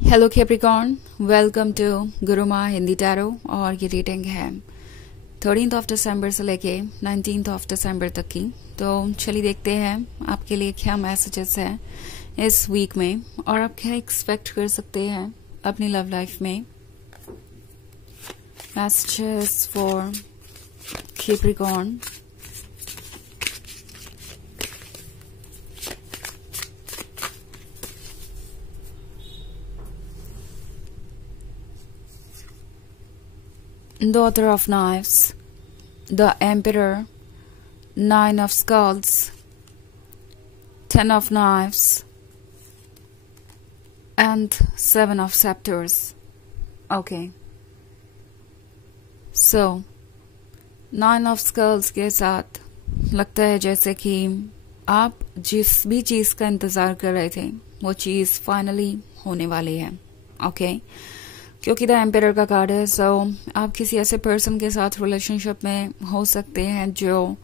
Hello Capricorn, welcome to Guruma Hindi tarot. और ये reading है 13 दिसंबर से लेके 19 दिसंबर तक की। तो चलिए देखते हैं आपके लिए क्या मैसेजेस हैं इस वीक में और आप क्या एक्सपेक्ट कर सकते हैं अपनी लव लाइफ में। Messages for Capricorn. Daughter of Knives, the Emperor, Nine of Skulls, Ten of Knives, and Seven of Scepters. Okay. So, Nine of Skulls के साथ लगता है जैसे कि आप जिस भी चीज का इंतजार कर रहे थे वो चीज फाइनली होने वाली है। ओके क्योंकि द एम्पायर का कार्ड है। सो आप किसी ऐसे पर्सन के साथ रिलेशनशिप में हो सकते हैं जो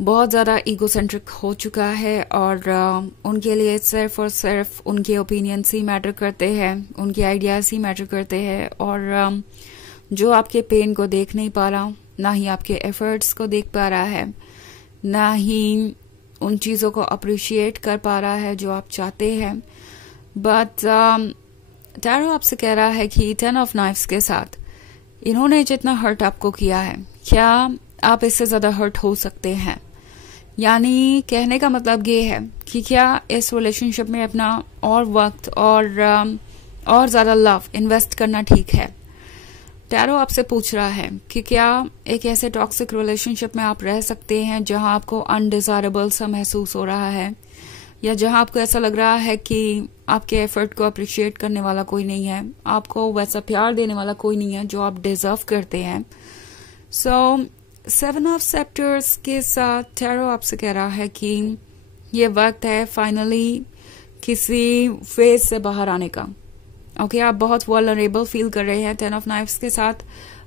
बहुत ज़्यादा ईगोसेंट्रिक हो चुका है और उनके लिए सिर्फ और सिर्फ उनके ओपिनियंस ही मैटर करते हैं, उनके आइडियाज़ ही मैटर करते हैं और जो आपके पेन को देख नहीं पा रहा, ना ही आपके एफर्ट्स को देख पा रहा है, ना ही उन चीज़ों को अप्रिशिएट कर पा रहा है जो आप चाहते हैं। बट टैरो आपसे कह रहा है कि 10 ऑफ नाइफ्स के साथ इन्होंने जितना हर्ट आपको किया है, क्या आप इससे ज्यादा हर्ट हो सकते हैं? यानी कहने का मतलब ये है कि क्या इस रिलेशनशिप में अपना और वक्त और ज्यादा लव इन्वेस्ट करना ठीक है? टैरो आपसे पूछ रहा है कि क्या एक ऐसे टॉक्सिक रिलेशनशिप में आप रह सकते हैं जहां आपको अनडिजायरेबल सा महसूस हो रहा है, या जहां आपको ऐसा लग रहा है कि आपके एफर्ट को अप्रिशिएट करने वाला कोई नहीं है, आपको वैसा प्यार देने वाला कोई नहीं है जो आप डिजर्व करते हैं। सो 7 ऑफ सेप्टर्स के साथ टैरो आपसे कह रहा है कि ये वक्त है फाइनली किसी फेज से बाहर आने का। ओके आप बहुत वल्नरेबल फील कर रहे हैं 10 ऑफ नाइफ्स के साथ,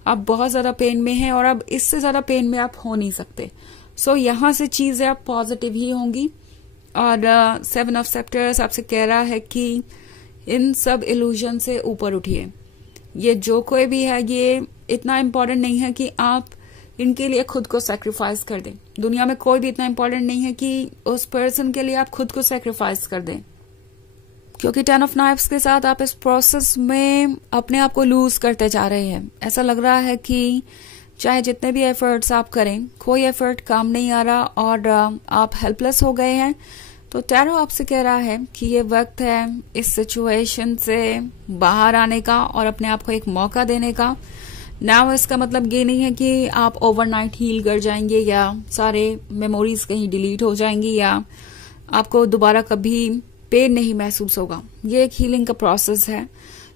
आप बहुत ज्यादा पेन में हैं और अब इससे ज्यादा पेन में आप हो नहीं सकते। सो यहां से चीजें आप पॉजिटिव ही होंगी। और 7 ऑफ सेप्टर्स आपसे कह रहा है कि इन सब इल्यूजन से ऊपर उठिए। ये जो कोई भी है ये इतना इम्पोर्टेंट नहीं है कि आप इनके लिए खुद को सेक्रीफाइस कर दें। दुनिया में कोई भी इतना इम्पोर्टेंट नहीं है कि उस पर्सन के लिए आप खुद को सेक्रीफाइस कर दें, क्योंकि 10 ऑफ नाइफ्स के साथ आप इस प्रोसेस में अपने आप को लूज करते जा रहे हैं। ऐसा लग रहा है कि चाहे जितने भी एफर्ट्स आप करें कोई एफर्ट काम नहीं आ रहा और आप हेल्पलेस हो गए हैं। तो टैरो आपसे कह रहा है कि ये वक्त है इस सिचुएशन से बाहर आने का और अपने आप को एक मौका देने का। नाउ इसका मतलब ये नहीं है कि आप ओवरनाइट हील कर जाएंगे या सारे मेमोरीज कहीं डिलीट हो जाएंगी या आपको दोबारा कभी पेन नहीं महसूस होगा। ये एक हीलिंग का प्रोसेस है।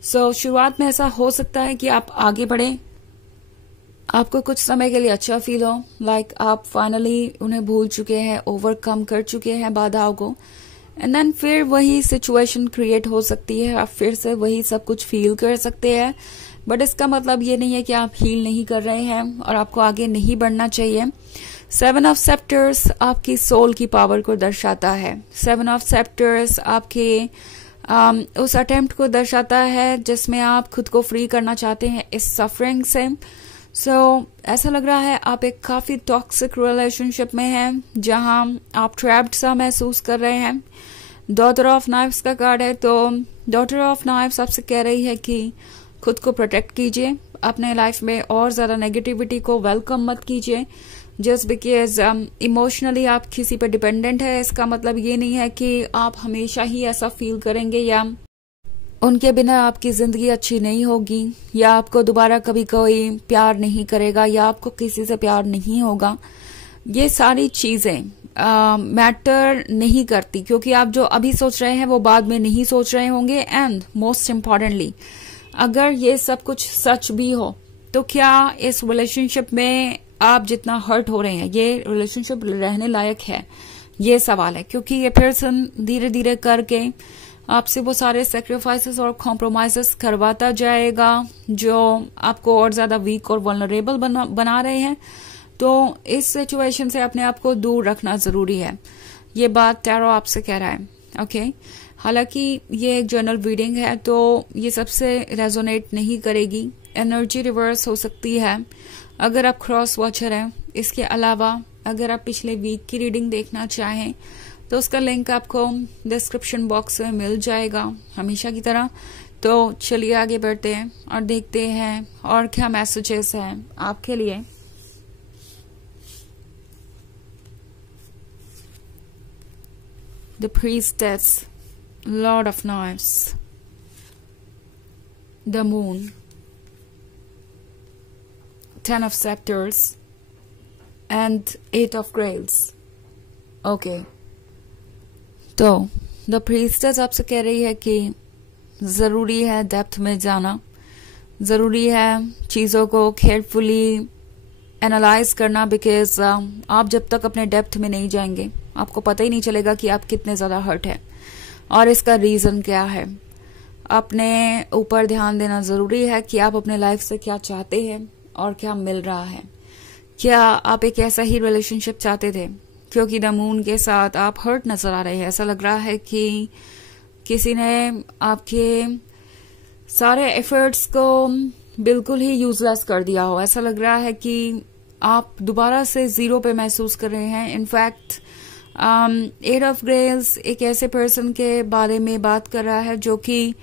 सो शुरुआत में ऐसा हो सकता है कि आप आगे बढ़े, आपको कुछ समय के लिए अच्छा फील हो, लाइक आप फाइनली उन्हें भूल चुके हैं, ओवरकम कर चुके हैं बाधाओं को, एंड देन फिर वही सिचुएशन क्रिएट हो सकती है, आप फिर से वही सब कुछ फील कर सकते हैं। बट इसका मतलब ये नहीं है कि आप हील नहीं कर रहे हैं और आपको आगे नहीं बढ़ना चाहिए। 7 ऑफ सेप्टर्स आपकी सोल की पावर को दर्शाता है। 7 ऑफ सेप्टर्स आपके उस अटेम्प्ट को दर्शाता है जिसमें आप खुद को फ्री करना चाहते हैं इस सफरिंग से। ऐसा लग रहा है आप एक काफी टॉक्सिक रिलेशनशिप में हैं जहां आप ट्रैप्ड सा महसूस कर रहे हैं। डॉटर ऑफ नाइफ्स का कार्ड है, तो डॉटर ऑफ नाइफ्स आपसे कह रही है कि खुद को प्रोटेक्ट कीजिए, अपने लाइफ में और ज्यादा नेगेटिविटी को वेलकम मत कीजिए। जस्ट बिकॉज इमोशनली आप किसी पर डिपेंडेंट है, इसका मतलब ये नहीं है कि आप हमेशा ही ऐसा फील करेंगे या उनके बिना आपकी जिंदगी अच्छी नहीं होगी या आपको दोबारा कभी कोई प्यार नहीं करेगा या आपको किसी से प्यार नहीं होगा। ये सारी चीजें मैटर नहीं करती, क्योंकि आप जो अभी सोच रहे हैं वो बाद में नहीं सोच रहे होंगे। एंड मोस्ट इम्पॉर्टेंटली अगर ये सब कुछ सच भी हो तो क्या इस रिलेशनशिप में आप जितना हर्ट हो रहे हैं ये रिलेशनशिप रहने लायक है, ये सवाल है। क्योंकि ये पर्सन धीरे धीरे करके आपसे वो सारे सेक्रीफाइसेस और कॉम्प्रोमाइजेस करवाता जाएगा जो आपको और ज्यादा वीक और वल्नरेबल बना रहे हैं। तो इस सिचुएशन से अपने आप को दूर रखना जरूरी है। ये बात टैरो आपसे कह रहा है। ओके हालांकि ये एक जनरल रीडिंग है तो ये सबसे रेजोनेट नहीं करेगी, एनर्जी रिवर्स हो सकती है अगर आप क्रॉस वॉचर हैं। इसके अलावा अगर आप पिछले वीक की रीडिंग देखना चाहें तो उसका लिंक आपको डिस्क्रिप्शन बॉक्स में मिल जाएगा हमेशा की तरह। तो चलिए आगे बढ़ते हैं और देखते हैं और क्या मैसेजेस हैं आपके लिए। The priestess, Lord of knifes, the moon, 10 of scepters and 8 of grails. Okay, तो द प्रीस्टेस आपसे कह रही है कि जरूरी है डेप्थ में जाना, जरूरी है चीजों को केयरफुली एनालाइज करना, बिकॉज आप जब तक अपने डेप्थ में नहीं जाएंगे आपको पता ही नहीं चलेगा कि आप कितने ज्यादा हर्ट है और इसका रीजन क्या है। अपने ऊपर ध्यान देना जरूरी है कि आप अपने लाइफ से क्या चाहते हैं और क्या मिल रहा है। क्या आप एक ऐसा ही रिलेशनशिप चाहते थे? क्योंकि द मून के साथ आप हर्ट नजर आ रहे हैं। ऐसा लग रहा है कि किसी ने आपके सारे एफर्ट्स को बिल्कुल ही यूजलेस कर दिया हो। ऐसा लग रहा है कि आप दोबारा से जीरो पे महसूस कर रहे हैं। इनफैक्ट 8 ऑफ ग्रेल्स एक ऐसे पर्सन के बारे में बात कर रहा है जो कि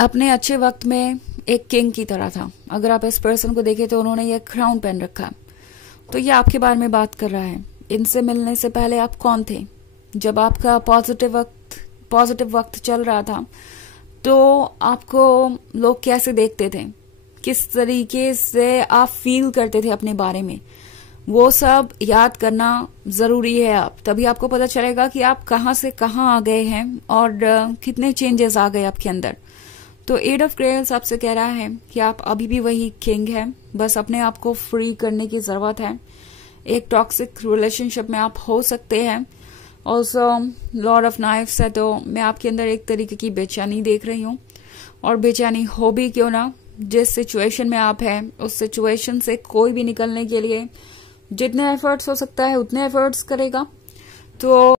अपने अच्छे वक्त में एक किंग की तरह था। अगर आप इस पर्सन को देखें तो उन्होंने ये क्राउन पहन रखा, तो ये आपके बारे में बात कर रहा है। इनसे मिलने से पहले आप कौन थे? जब आपका पॉजिटिव वक्त चल रहा था तो आपको लोग कैसे देखते थे, किस तरीके से आप फील करते थे अपने बारे में, वो सब याद करना जरूरी है। आप तभी आपको पता चलेगा कि आप कहाँ से कहाँ आ गए हैं और कितने चेंजेस आ गए आपके अंदर। तो 8 ऑफ ग्रेल्स आपसे कह रहा है कि आप अभी भी वही किंग है, बस अपने आप को फ्री करने की जरूरत है। एक टॉक्सिक रिलेशनशिप में आप हो सकते हैं। ऑल्सो लॉर्ड ऑफ नाइफ्स है, तो मैं आपके अंदर एक तरीके की बेचैनी देख रही हूँ। और बेचैनी हो भी क्यों ना, जिस सिचुएशन में आप हैं उस सिचुएशन से कोई भी निकलने के लिए जितने एफर्ट्स हो सकता है उतने एफर्ट्स करेगा। तो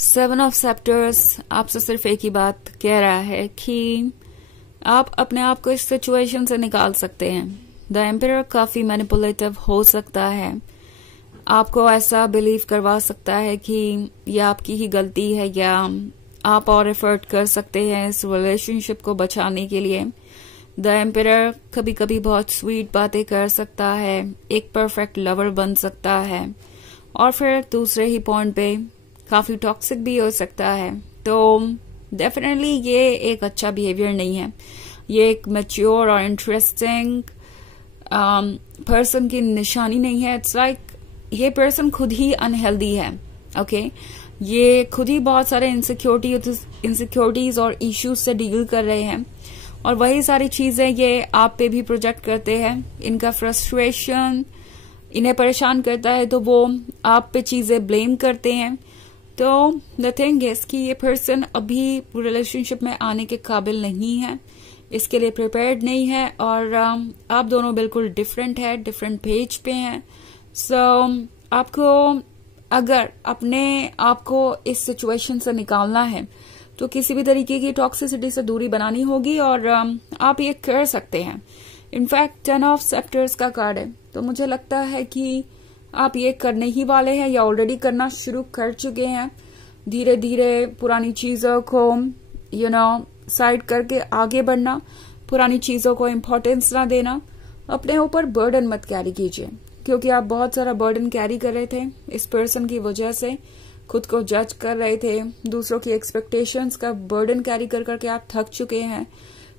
7 ऑफ सेप्टर्स आपसे सिर्फ एक ही बात कह रहा है कि आप अपने आप को इस सिचुएशन से निकाल सकते हैं। द एम्परर काफी मैनिपुलेटिव हो सकता है, आपको ऐसा बिलीव करवा सकता है कि यह आपकी ही गलती है या आप और एफर्ट कर सकते हैं इस रिलेशनशिप को बचाने के लिए। द एम्परर कभी कभी बहुत स्वीट बातें कर सकता है, एक परफेक्ट लवर बन सकता है, और फिर दूसरे ही पॉइंट पे काफी टॉक्सिक भी हो सकता है। तो डेफिनेटली ये एक अच्छा बिहेवियर नहीं है। ये एक मैच्योर और इंटरेस्टिंग पर्सन की निशानी नहीं है। इट्स लाइक ये पर्सन खुद ही अनहेल्दी है। ओके, ये खुद ही बहुत सारे इनसिक्योरिटीज और इश्यूज से डील कर रहे हैं और वही सारी चीजें ये आप पे भी प्रोजेक्ट करते हैं। इनका फ्रस्ट्रेशन इन्हें परेशान करता है तो वो आप पे चीजें ब्लेम करते हैं। तो द थिंग इज कि ये पर्सन अभी रिलेशनशिप में आने के काबिल नहीं है, इसके लिए प्रिपेयर्ड नहीं है और आप दोनों बिल्कुल डिफरेंट है, डिफरेंट पेज पे हैं। सो आपको अगर अपने आप को इस सिचुएशन से निकालना है तो किसी भी तरीके की टॉक्सिसिटी से दूरी बनानी होगी और आप ये कर सकते हैं। इनफैक्ट 10 ऑफ सेप्टर्स का कार्ड है, तो मुझे लगता है कि आप ये करने ही वाले हैं या ऑलरेडी करना शुरू कर चुके हैं। धीरे धीरे पुरानी चीजों को साइड करके आगे बढ़ना, पुरानी चीजों को इम्पोर्टेंस ना देना, अपने ऊपर बर्डन मत कैरी कीजिए क्योंकि आप बहुत सारा बर्डन कैरी कर रहे थे इस पर्सन की वजह से, खुद को जज कर रहे थे, दूसरों की एक्सपेक्टेशंस का बर्डन कैरी कर करके आप थक चुके हैं।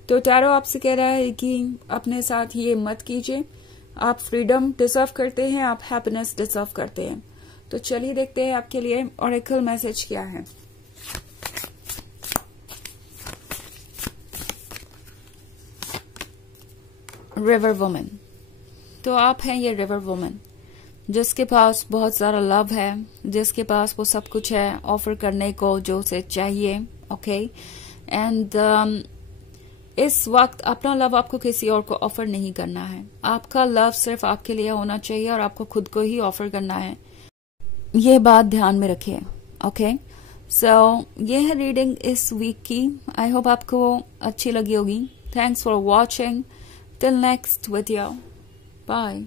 तो टैरो आपसे कह रहा है कि अपने साथ ये मत कीजिए। आप फ्रीडम डिजर्व करते हैं, आप हैप्पीनेस डिजर्व करते हैं। तो चलिए देखते हैं आपके लिए ऑरेकल मैसेज क्या है। रिवर वुमन, तो आप हैं ये रिवर वुमन जिसके पास बहुत सारा लव है, जिसके पास वो सब कुछ है ऑफर करने को जो उसे चाहिए। ओके, एंड इस वक्त अपना लव आपको किसी और को ऑफर नहीं करना है। आपका लव सिर्फ आपके लिए होना चाहिए और आपको खुद को ही ऑफर करना है। ये बात ध्यान में रखिए। ओके, ये है रीडिंग इस वीक की। आई होप आपको अच्छी लगी होगी। Thanks for watching. Till next video, bye.